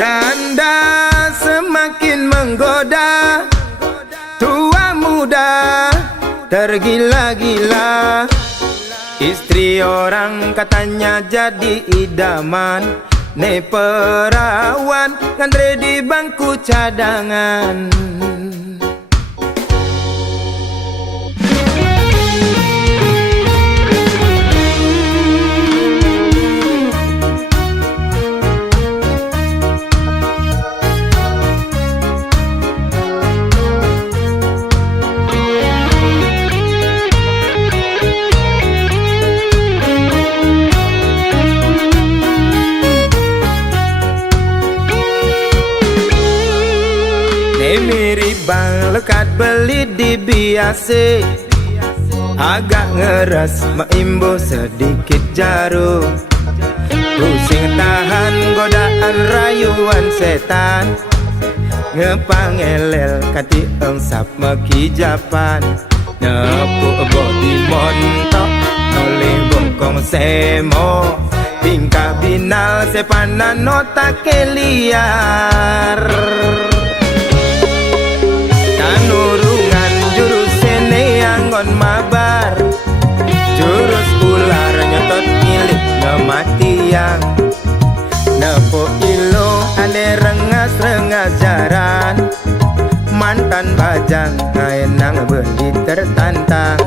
Janda semakin menggoda, tua muda tergila-gila. Istri orang katanya jadi idaman, ne perawan ngantri di bangku cadangan. Mirip bang lekat beli di biase, agak ngeras maimbo sedikit jarum. Pusing tahan godaan rayuan setan, ngepangelel kati engsap mekijapan. Nepuk bodi montok oleh bongkong semo, tingkah binal sepanan otak liar. Tanurungan jurus sene anggon mabar, jurus ular nyotot milik ngematiang. Nepo ilo ane rengas-rengas jaran, mantan bajang ngaenang beli tertantang.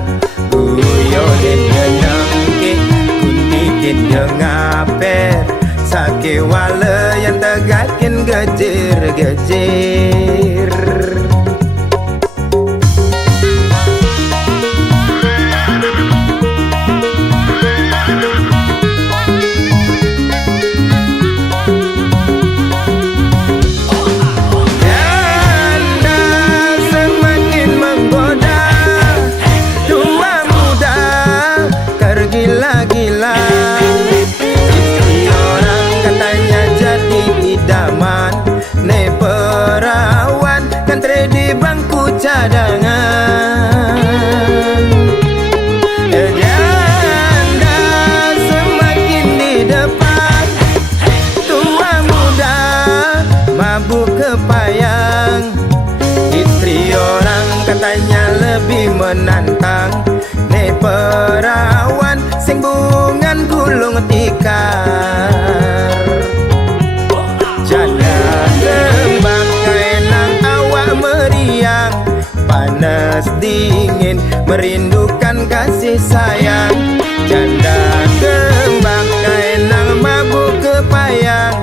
Guyonin nyenengke kuntikin jengaper, sake wale yang tegakin gejir-gejir. Gila-gila, istri orang katanya jadi idaman, ne perawan ngantri di bangku cadangan. Janda semakin di depan, tua muda mabuk kepayang. Istri orang katanya lebih menantang, ne perawan sing bungan gulung tikar. Janda kembang kaenang awak meriang, panas dingin merindukan kasih sayang. Janda kembang kaenang mabuk kepayang,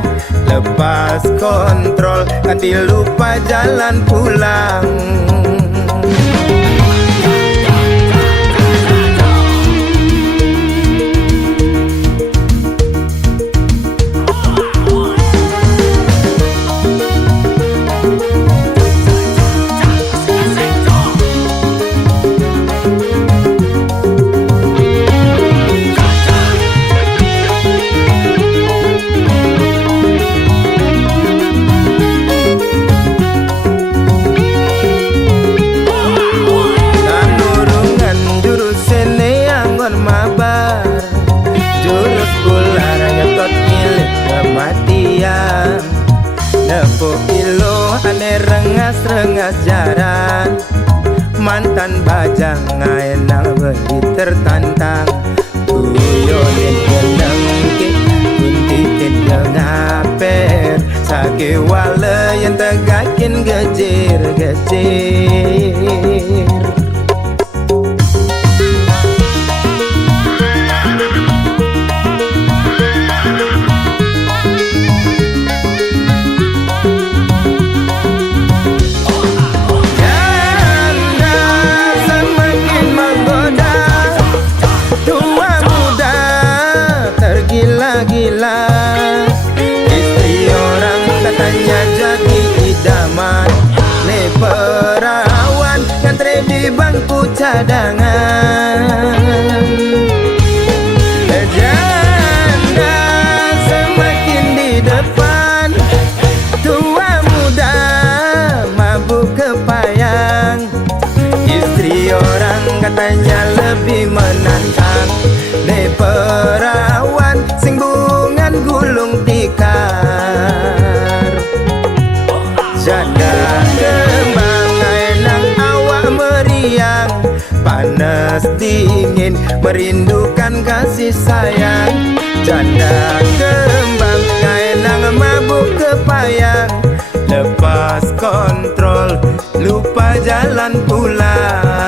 lepas kontrol nanti lupa jalan pulang. Jurus ular nyotot milik kematian. Nepuk ilo ane rengas-rengas jaran, mantan bajang ngaenang beli tertantang. Guyonin nyenengke kuntikin jengaper, sake wale yang tegakin gejir-gejir. Gila-gila, istri orang katanya jadi idaman, ne perawan ngantri di bangku cadangan. Janda semakin di depan, tua muda mabuk kepayang. Istri orang katanya lebih menantang, ne perawan sing bungan gulung tikar. panas dingin, merindukan kasih sayang. Janda kembang kaenang mabuk kepayang, lepas kontrol lupa jalan pulang.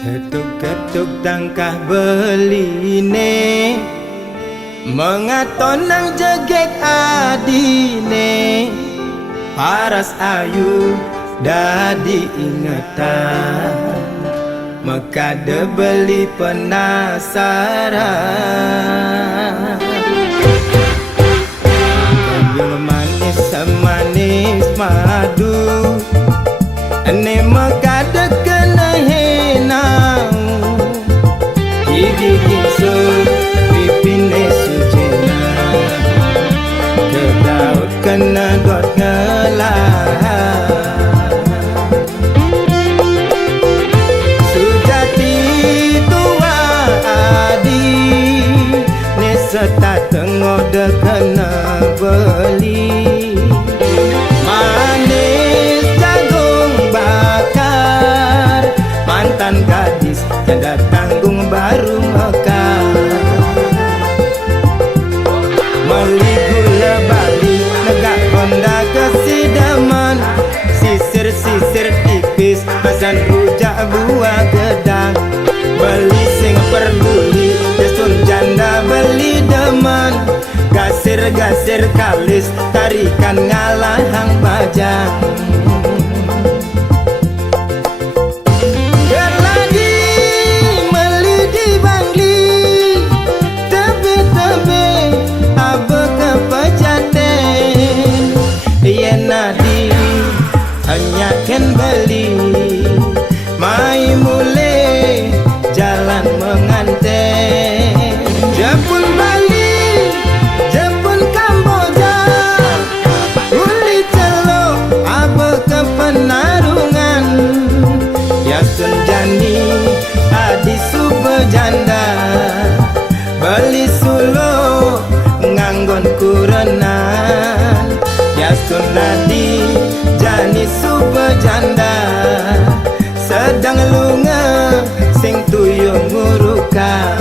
Ketuk-ketuk tangkah beline, mengaton nang jegek adine. Paras ayu dadi ingetan, mekade beli penasaran. Kembang manis semanis madu, ane mekade kena henang. Gigi gingsul pipine sujena, kedaut kena dot ngelah. Sujati tua adi, neseta tengode kena beli. Manis jagung bakar, mantan gadis janda tanggung baru mekar. Meli gula bali negak honda kesidaman, sisir-sisir tipis pasan rujak buah gedang. Beli sing peduli desun janda beli demen, gasir-gasir kalis tarikan ngalahang bajang. Hanya ken beli mai mule jalan menganten. Jepun Bali, Jepun Kamboja, uli celok abe ke penarungan. Yasun jani adi sube janda, beli sulo nganggon kurenan. Yasun nadi jani sube janda, sedang lunga sing tuyung ngurukang.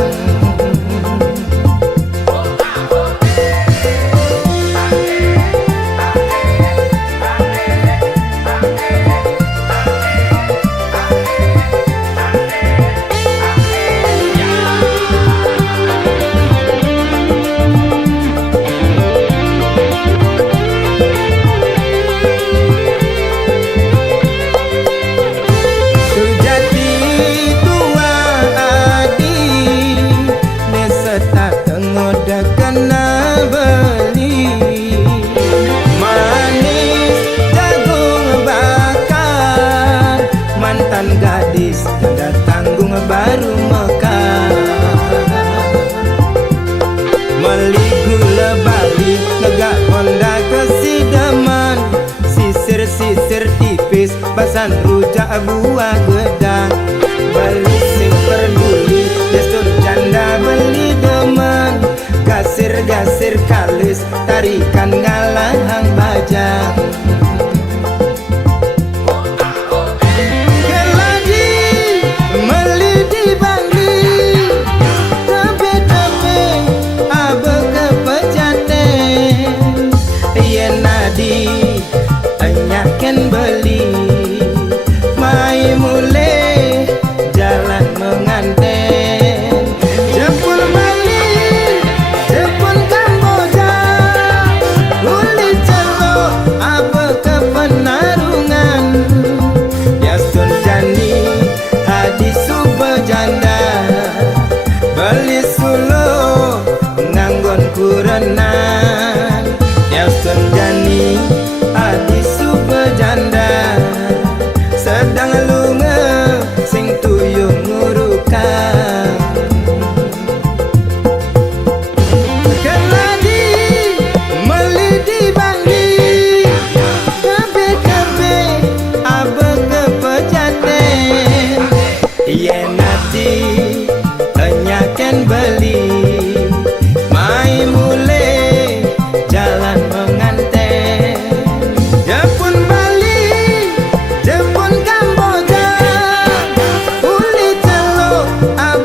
Gadis janda tanggung baru mekar. Meli gula bali negak honda kesidaman, sisir-sisir tipis basan rujak buah gedang. Beli sing peduli destur janda beli demen, gasir-gasir kalis tarikan ngalahang bajang. Anyaken beli mai mule jalan menganten. Jepun Bali, Jepun Kamboja, uli celok abe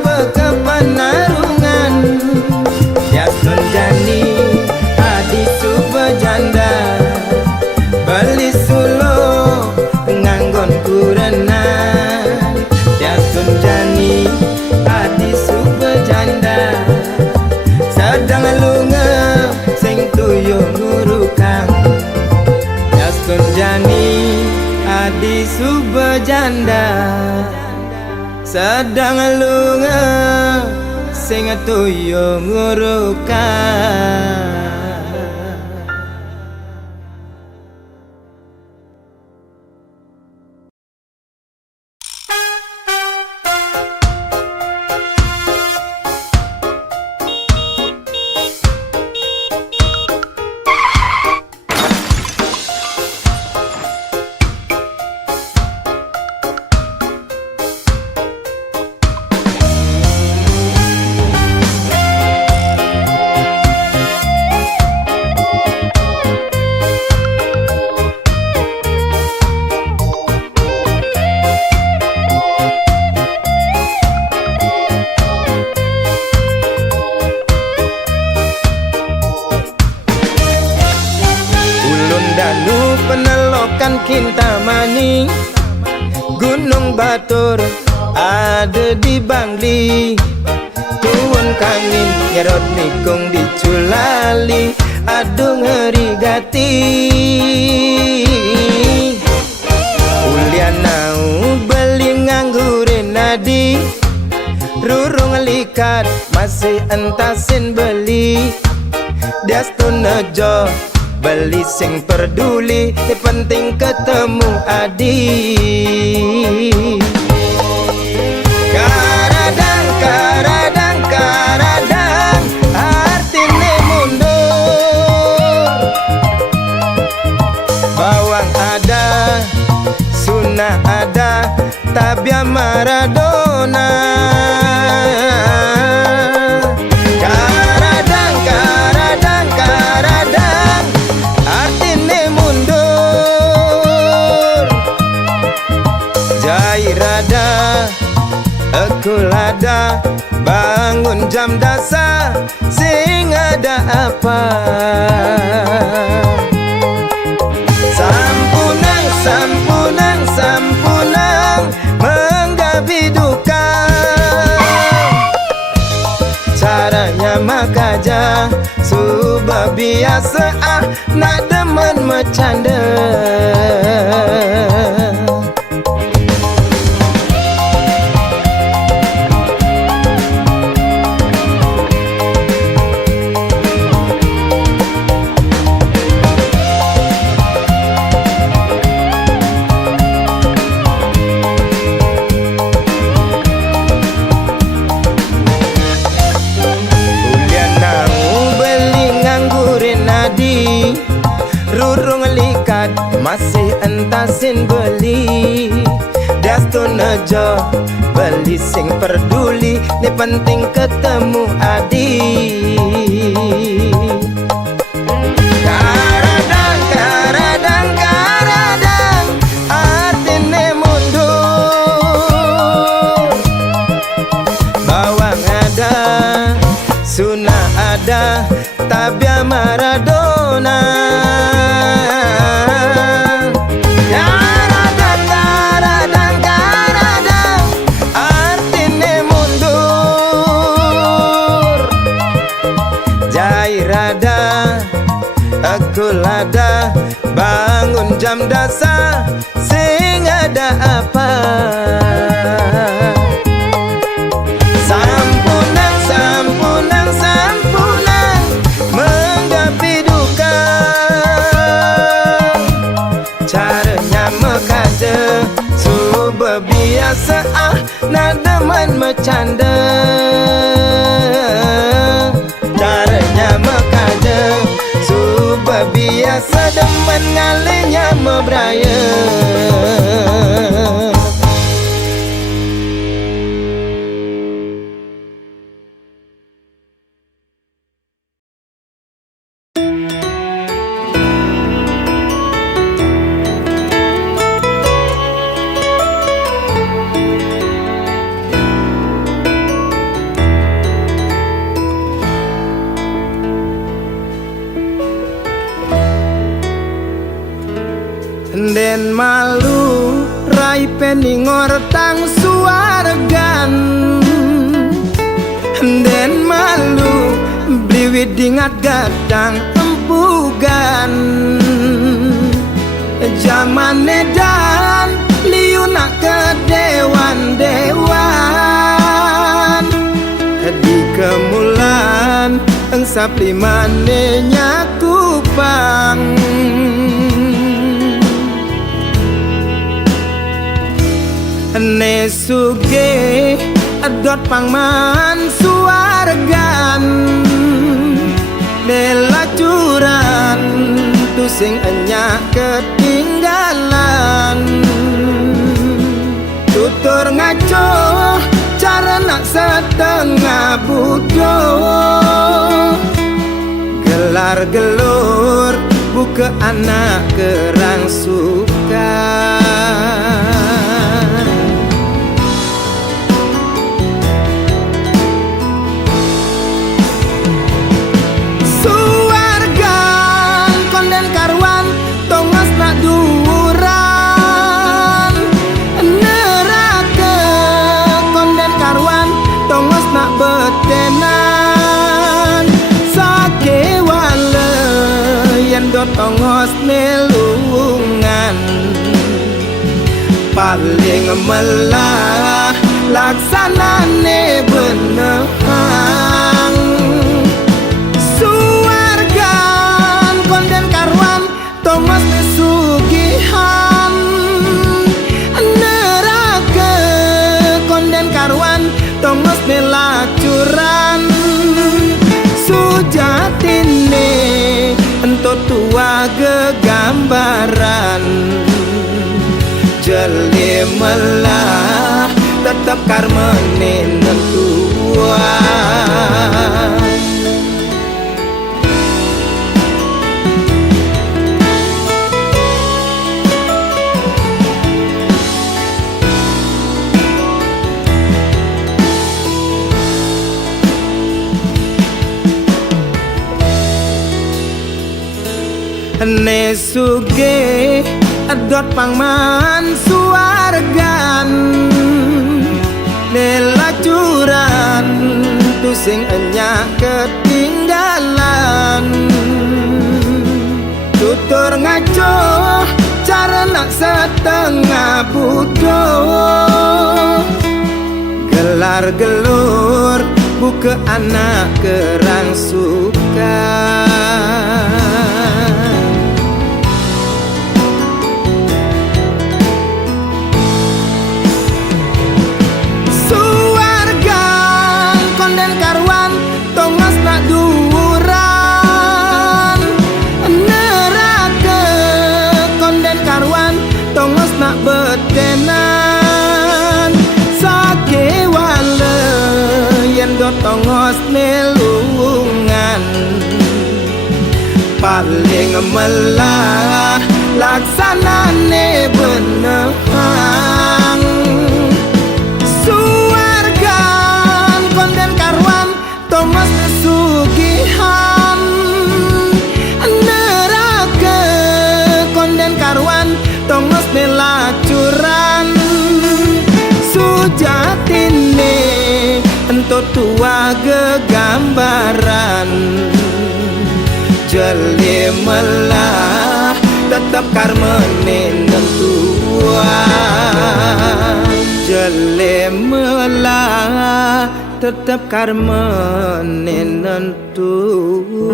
berkepenarungan. Yasun jani adi subejanda, beli sulo nganggon kurenan. Yasun jani adi subejanda, sedang lunga sing tuyung ngurukang. Yasun jani adi subejanda, sedang lunga sing tuyung ngurukang. Penelokan Kintamani, Gunung Batur ada di Bangli. Tuwon kangin nyerot nikung diculali, aduh ngeri gati. Ulian nau beli nganggurin nadi, rurung likat masih entasin beli. Diastun nejo beli sing peduli, penting ketemu adi. Karadang, karadang, karadang, artine mundur. Bawang ada, sunnah ada, tabia Maradona. Karadang, karadang, karadang, artine mundur. Jairada, ekulada, bangun jam dasar, sing ada apa? Sampunang, sampunang, sampunang, menggabi duka. Caranya makaja, subah biasa nak demen bercanda. Rurung likat masih entasin beli. Diastun nejo beli sing peduli, ni penting ketemu adi. Karadang, karadang, karadang, artine mundur. Bawang ada, sunnah ada, tabia Maradona. Karadang, karadang, karadang, artine mundur. Jairada, ekulada, bangun jam dasar, sing ada apa? Sampunang, sampunang, sampunang, menggapi duka. Caranya mekaja, subah biasa nak demen bercanda. Caranya mekaja, subah biasa demen ngalinya mebraya. peningor tang suargan den malu bliwit dingat gadang empugan zaman edan liu nak ke dewan-dewan di kemulan engsap limane nyakupang ne suge adot pangman suargan ne lacuran tu sing enya ketinggalan tutur ngaco cara nak setengah bodoh gelar gelur buka anak kerang suka suargan konden karwan tongas nak duran neraka konden karwan tongas nak betenan sake wale yen dot tongos nelungan paling melah laksanane benehang suargan konden karwan tongos nesugihan neraka konden karwan tongos nelacuran sujatine ento tua gegambaran jeli melah tetap karmene nentuan ne suge adot pangman suargan ne lacuran tu sing enya ketinggalan tutur ngaco cara nak setengah bodoh gelar gelur buka anak kerang suka betenan sake wale yen dot tongos nelungan paling melah laksanane benehang suargan konden karwan tongos nesugihan neraka konden karwan tongos nelacuran sujatine ento tua gegambaran jeli melah tetap karmene nentuan jeli melah tetap karmene nentuan.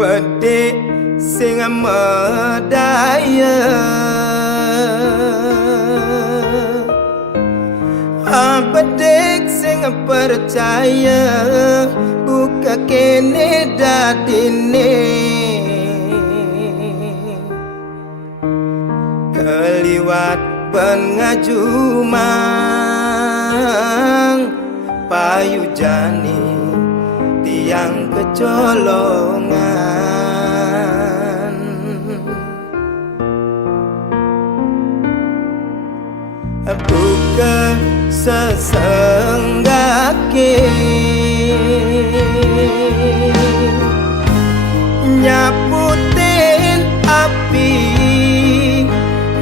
Bedik sing medaya bedek sing percaya buka kene dadine keliwat pengajumang payu jani tiang kecolongan buka sesenggake nyaputin api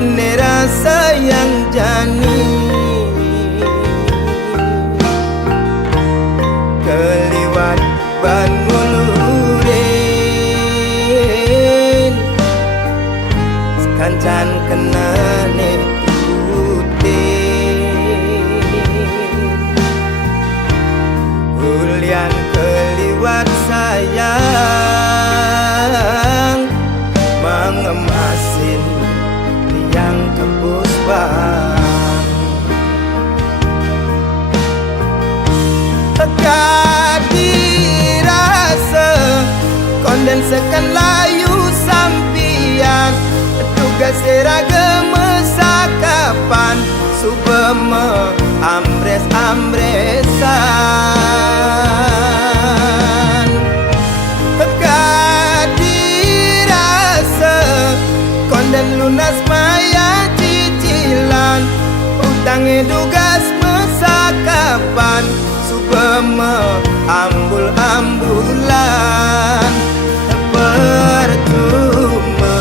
nerasa yang jani keliwat ban ngulurin sekancan kenane Ulian keliwat sayang mengemasin tiang kebus bang kadirasa kondensekan layu sampian tugas seragam sakapan subeme ambres-ambresan kadirasa konden lunas maya cicilan utang dugas mesakapan subeme ambul-ambulan percuma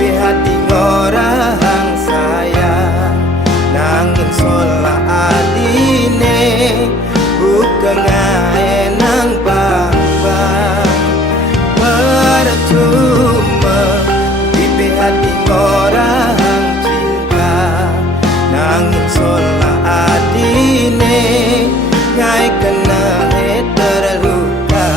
di hati ngorang sayang nangin sola adine bukan ngaenang bang-bang percuma di hati ngorang cinta nangin sola adine ngai kena terluka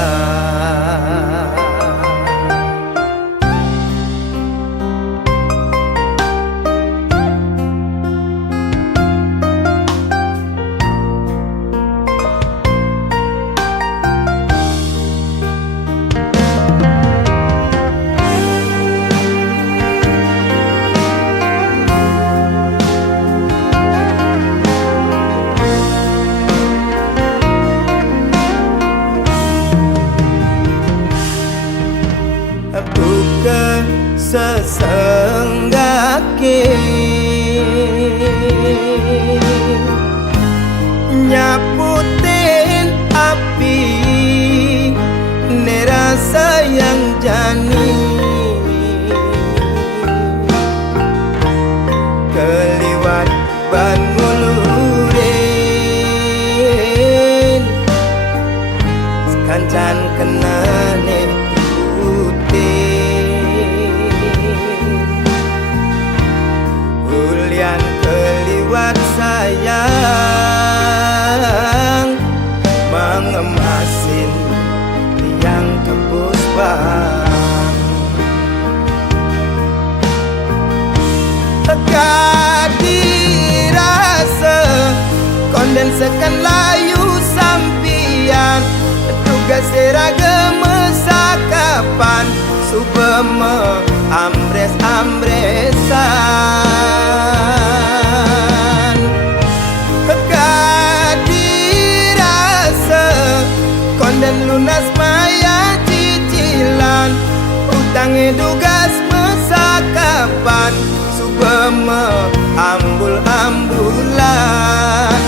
buka sesenggake nyaputin api nerasa yang jani keliwat ban ngulurin sekancan kenane Ulian keliwat sayang mengemasin tiang kebus bang kadirasa kondensekan layu sampian tugas seragam sakapan subeme ambres-ambresan kadirasa konden lunas maya cicilan utang dugas mesakapan subeme ambul-ambulan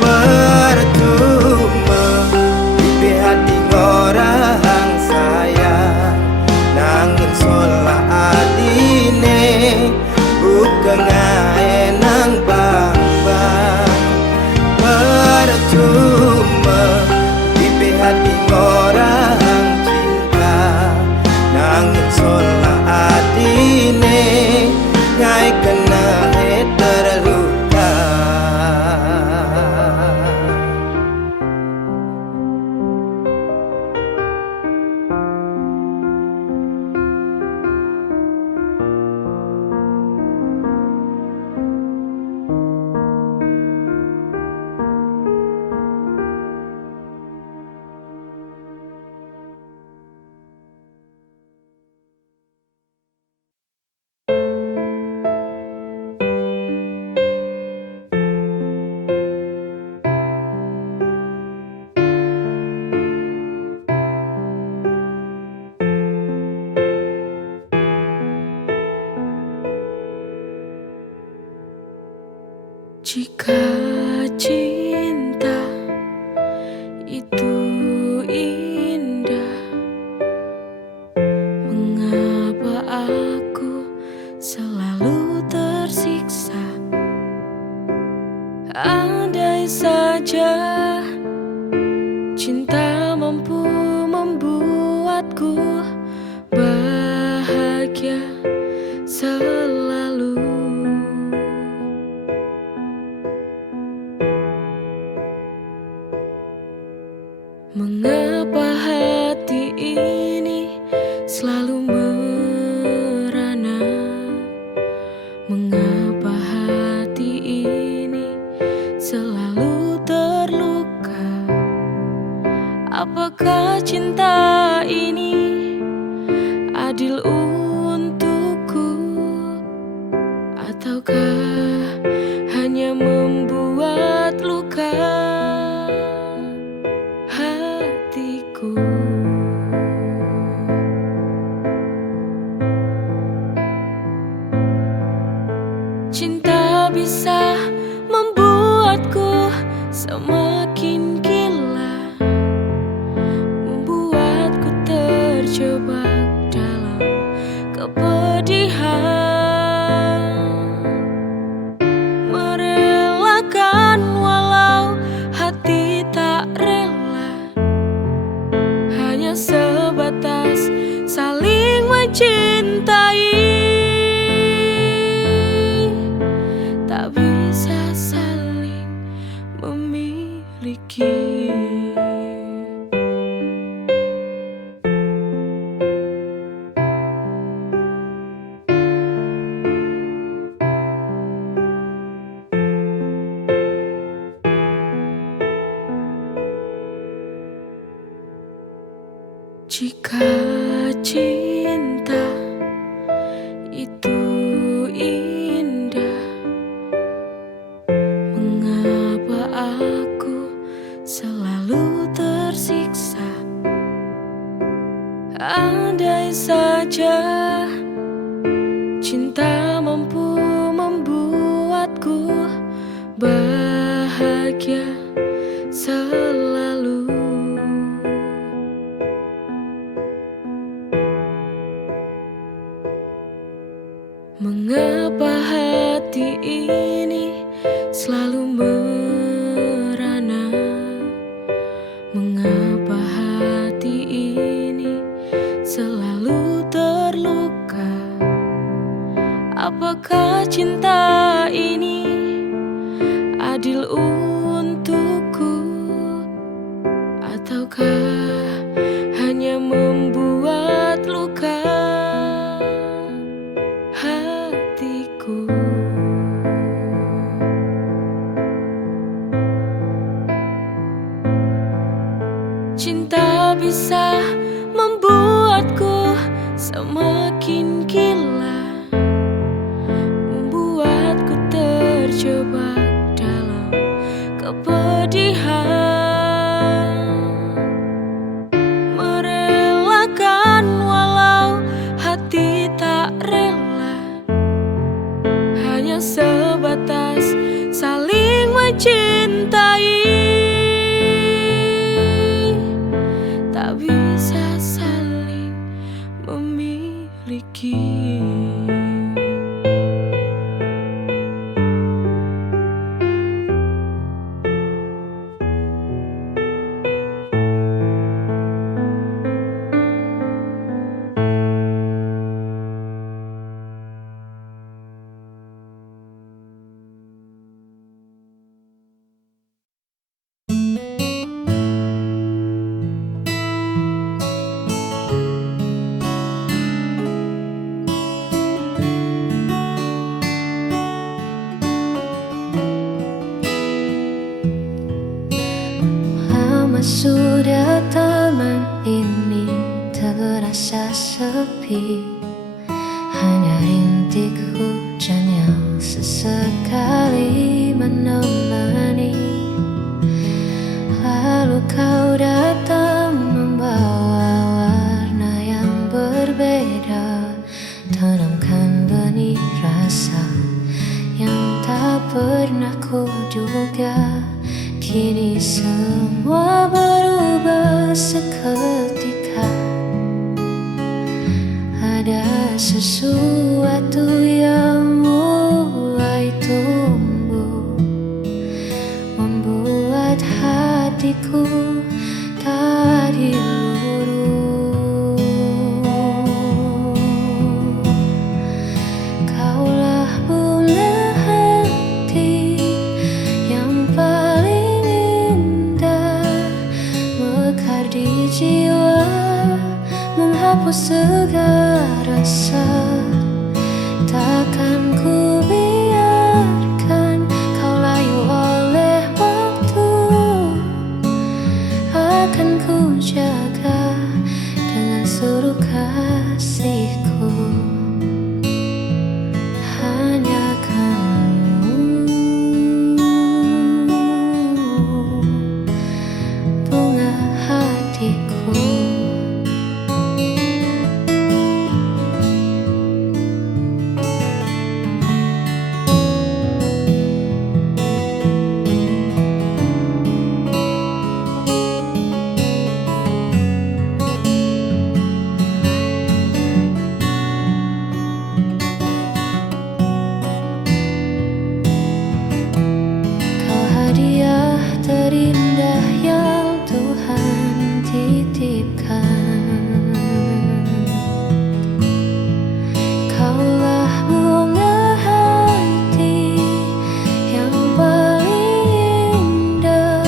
percuma di hati ngorang sayang nangin sola adine bukan ngaenang bang-bang percuma di hati ngorang cinta nangin sola adine ngai kena terluka Jika cinta itu indah, mengapa aku selalu tersiksa? Andai saja cinta mampu membuatku bahagia selalu. Mengapa hati ini selalu merana? Mengapa hati ini selalu terluka? Apakah cinta ini adil untukku, ataukah hanya membuat luka hatiku? Cinta bisa membuatku semakin gila, membuatku terjebak dalam kepedihan, merelakan walau hati tak rela, hanya sebatas saling mencintai, tak bisa saling memiliki. Jika cinta itu indah, mengapa aku selalu tersiksa? Andai saja cinta mampu membuatku bahagia selalu. Mengapa hati ini selalu merana? Mengapa hati ini selalu terluka? Apakah cinta ini adil untukku, ataukah hanya membuat luka hatiku? Cinta bisa membuatku semakin gila, membuatku terjebak dalam kepedihan, merelakan walau hati tak rela, hanya sebatas saling mencintai, tak bisa saling memiliki. Lama sudah taman ini terasa sepi, hanya rintik hujan yang sesekali menemani. Lalu kau datang membawa warna yang berbeda, tanamkan benih rasa yang tak pernah ku jual. ada. Kini semua berubah seketika. Ada sesuatu yang mulai tumbuh, membuat hatiku tadi luruh. Kaulah bunga hati yang paling indah, mekar di jiwa, menghapus segala rasa. Takkan ku biarkan kau layu oleh waktu. Akan ku jaga dengan seluruh kasihku. Hanya kamu, bunga hatiku. Hadiah terindah yang Tuhan titipkan. Kaulah bunga hati yang paling indah,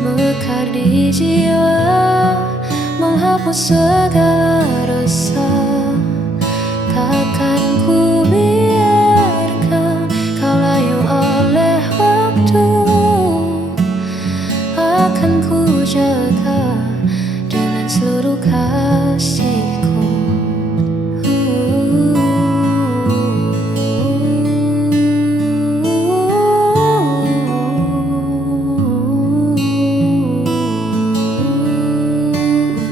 mekar di jiwa, menghapus segala rasa. Takkan ku biarkan kau layu oleh waktu. Akan ku jaga dengan seluruh kasihku.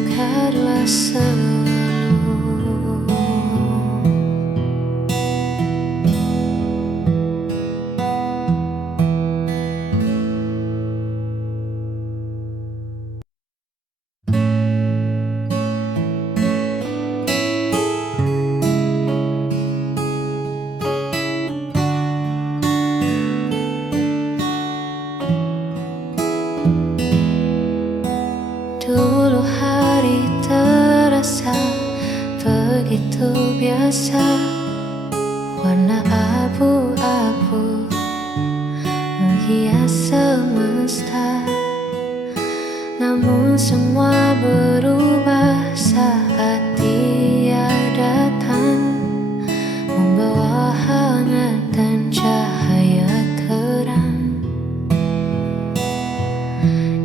Mekarlah selalu. Dulu hari terasa begitu biasa, warna abu-abu menghias semesta. Namun semua berubah saat Dia datang, membawa hangat dan cahaya terang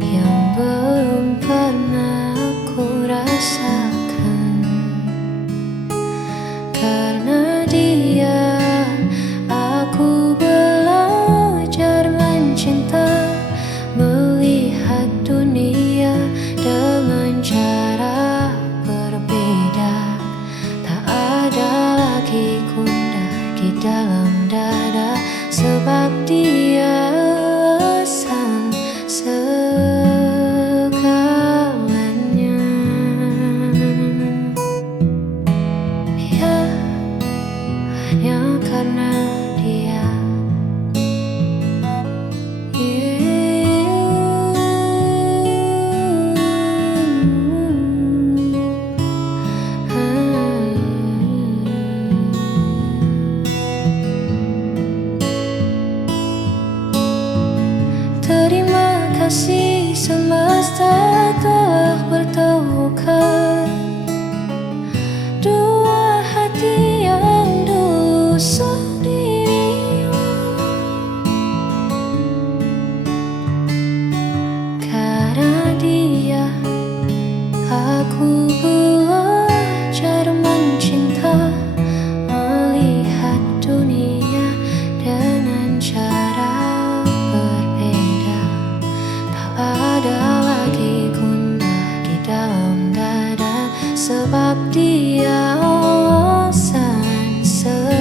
yang belum pernah aku rasakan. Karena Dia, aku belajar mencinta, melihat dunia dengan cara berbeda. Tak ada lagi gundah di dalam dada, sebab Dia sang segalanya. Ya, hanya karena Dia. Terima kasih semesta telah bertemukan dua hati yang dulu sendiri. Karena Dia, aku belajar mencinta, melihat dunia dengan cara berbeda. Tak ada lagi gundah di dalam dada, sebab Dia alasan segalanya.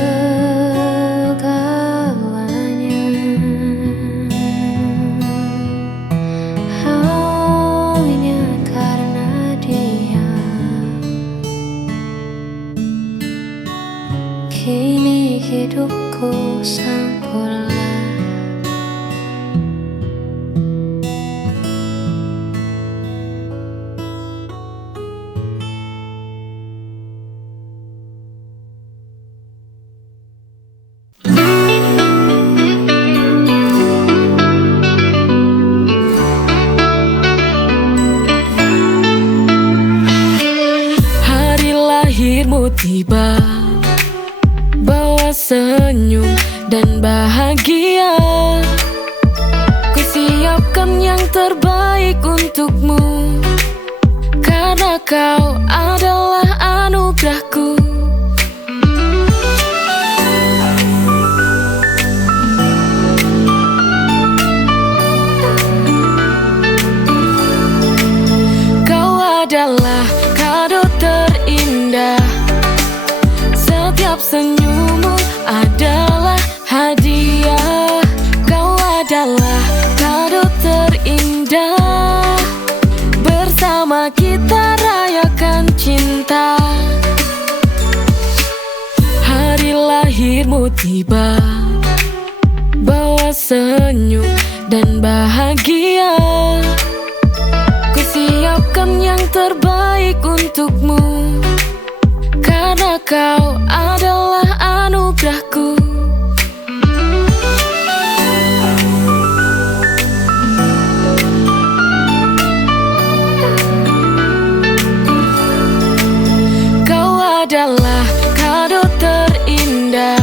hidupku sempurna. Hari lahirmu tiba, bawa senyum dan bahagia. Kusiapkan yang terbaik untukmu, karena kau adalah anugerahku. Kau adalah kado terindah, setiap senyummu adalah hadiah. Kau adalah kado terindah, bersama kita rayakan cinta. Hari lahirmu tiba, bawa senyum dan bahagia. Kusiapkan yang terbaik untukmu, karena kau adalah anugerahku. Kau adalah kado terindah,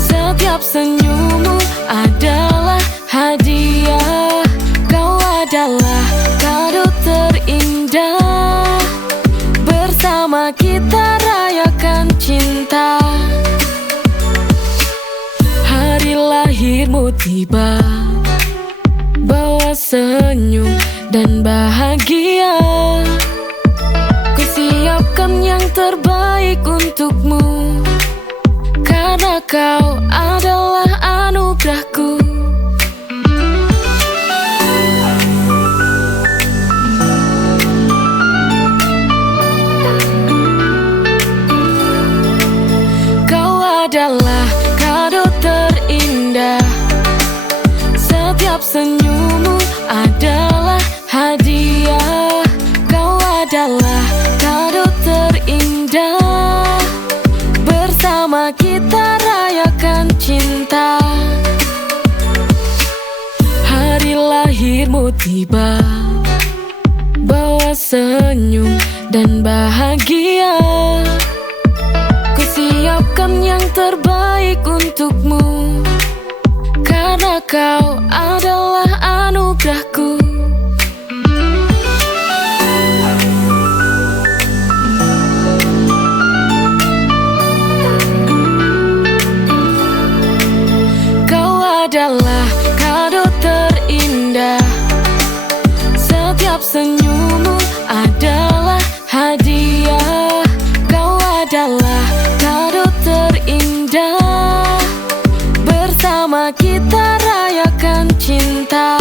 setiap senyummu adalah hadiah. Kau adalah kado terindah, bersama kita rayakan cinta. Hari lahirmu tiba, bawa senyum dan bahagia. Kusiapkan yang terbaik untukmu, karena kau adalah anugerahku. Adalah kado terindah, setiap senyummu adalah hadiah. Kau adalah kado terindah, bersama kita rayakan cinta. Hari lahirmu tiba, bawa senyum dan bahagia. Kusiapkan yang terbaik untukmu, karena kau adalah anugerahku. Kau adalah kado terindah, setiap senyummu adalah hadiah. Kau adalah kado terindah, bersama kita rayakan cinta.